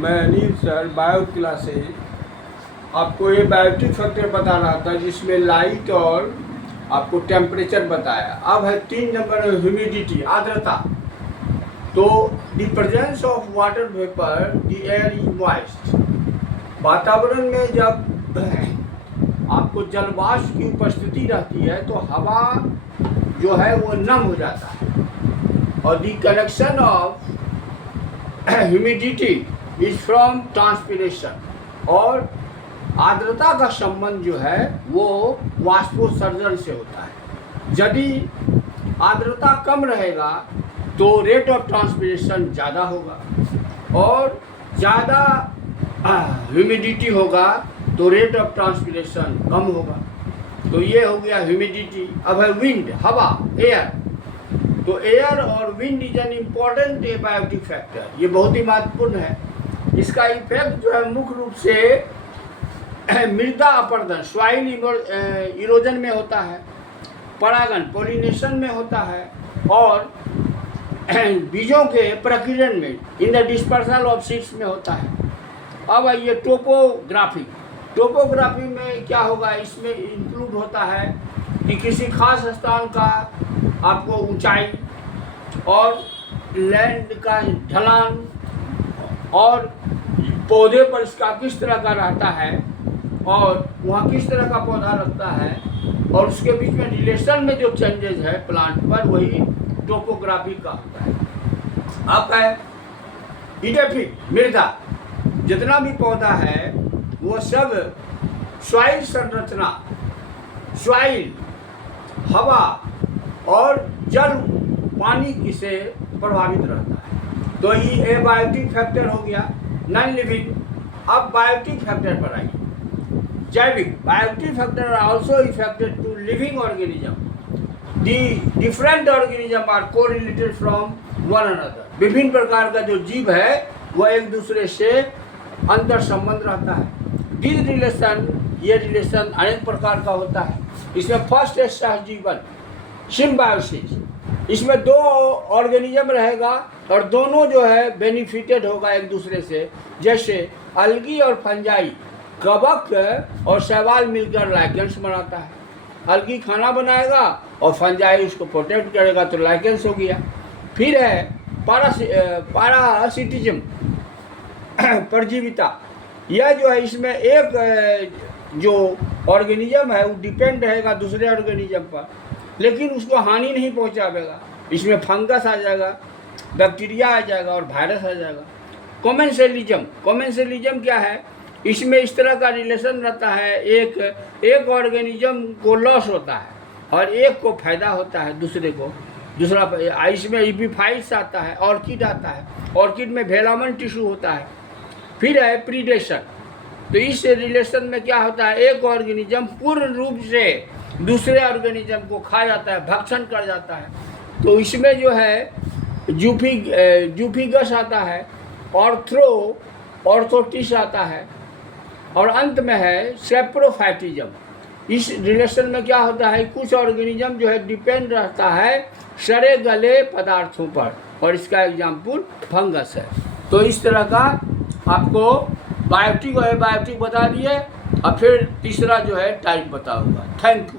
मैं Anil sir bio classes आपको ये बायोटिक फैक्टर बता रहा था जिसमें लाइट और आपको टेम्परेचर बताया। अब है 3 नंबर ह्यूमिडिटी, आर्द्रता। तो the presence of water vapour, the air is moist. वातावरण में जब आपको जलवाष्प की उपस्थिति रहती है तो हवा जो है वो नम हो जाता है। और the connection of humidity is from transpiration, और आर्द्रता का संबंध जो है वो वाष्पोत्सर्जन से होता है। यदि आर्द्रता कम रहेगा तो रेट ऑफ ट्रांसपिरेशन ज़्यादा होगा, और ज़्यादा ह्यूमिडिटी होगा तो रेट ऑफ ट्रांसपिरेशन कम होगा। तो ये हो गया ह्यूमिडिटी। अब है विंड, हवा, एयर। तो एयर और wind is an important biotic factor, ये बहुत ही महत्वपूर्ण है। इसका इफेक्ट जो है मुख्य रूप से मृदा अपर्दन, सॉइल इरोजन में होता है, परागण, पोलिनेशन में होता है, और बीजों के प्रकीर्णन में, in the dispersal of seeds में होता है। अब ये टोपोग्राफी। टोपोग्राफी में क्या होगा, इसमें इंक्लूड होता है कि किसी खास स्थान का आपको ऊंचाई और लैंड का ढलान और पौधे पर इसका किस तरह का रहता है और वहाँ किस तरह का पौधा लगता है, और उसके बीच में रिलेशन में जो चेंजेस है प्लांट पर, वही टोपोग्राफी का होता है। अब है इडेफिक, मृदा। जितना भी पौधा है वो सब सॉइल संरचना, सॉइल, हवा और जल, पानी से प्रभावित रहता है। तो ये बायोटिक फैक्टर हो गया। Non living. अब बायोटिक फैक्टर पर आइए। जैविक। Biotic factor are also affected to living organism. The different organism are correlated from one another. विभिन्न प्रकार का जो जीव है वह एक दूसरे से अंतर संबंध रहता है। दिस रिलेशन, ये रिलेशन अनेक प्रकार का होता है। इसमें फर्स्ट है सहजीवन, सिम्बायोसिस। इसमें 2 ऑर्गेनिज्म रहेगा और दोनों जो है बेनिफिटेड होगा एक दूसरे से। जैसे अलगी और फंजाई, कवक और शैवाल मिलकर लाइकेंस बनाता है। अलगी खाना बनाएगा और फंजाई उसको प्रोटेक्ट करेगा, तो लाइकेंस हो गया। फिर है पारासिटिज्म, परजीविता। यह जो है इसमें एक जो ऑर्गेनिज्म है वो डिपेंड रहेगा दूसरे ऑर्गेनिज्म पर, लेकिन उसको हानि नहीं पहुंचाएगा। इसमें फंगस आ जाएगा, बैक्टीरिया आ जाएगा और वायरस आ जाएगा। कॉमेंसेलिज्म। कॉमेंसेलिज्म क्या है, इसमें इस तरह का रिलेशन रहता है, एक ऑर्गेनिज्म को लॉस होता है और एक को फायदा होता है दूसरे को। दूसरा इसमें इपीफाइट्स आता है, ऑर्किड आता है, ऑर्किड में वेलामन टिश्यू होता है। फिर है प्रीडेशन। तो इस रिलेशन में क्या होता है, एक ऑर्गेनिज्म पूर्ण रूप से दूसरे ऑर्गेनिज्म को खा जाता है, भक्षण कर जाता है। तो इसमें जो है जूफिगस आता है, ऑर्थोटिस आता है, और अंत में है सेप्रोफाइटिज्म। इस रिलेशन में क्या होता है, कुछ ऑर्गेनिज्म जो है डिपेंड रहता है सड़े गले पदार्थों पर, और इसका एग्जाम्पल फंगस है। तो इस तरह का आपको बायोटिक और एबायोटिक बता दिए। और फिर तीसरा जो है टाइप बताऊंगा। Thank you.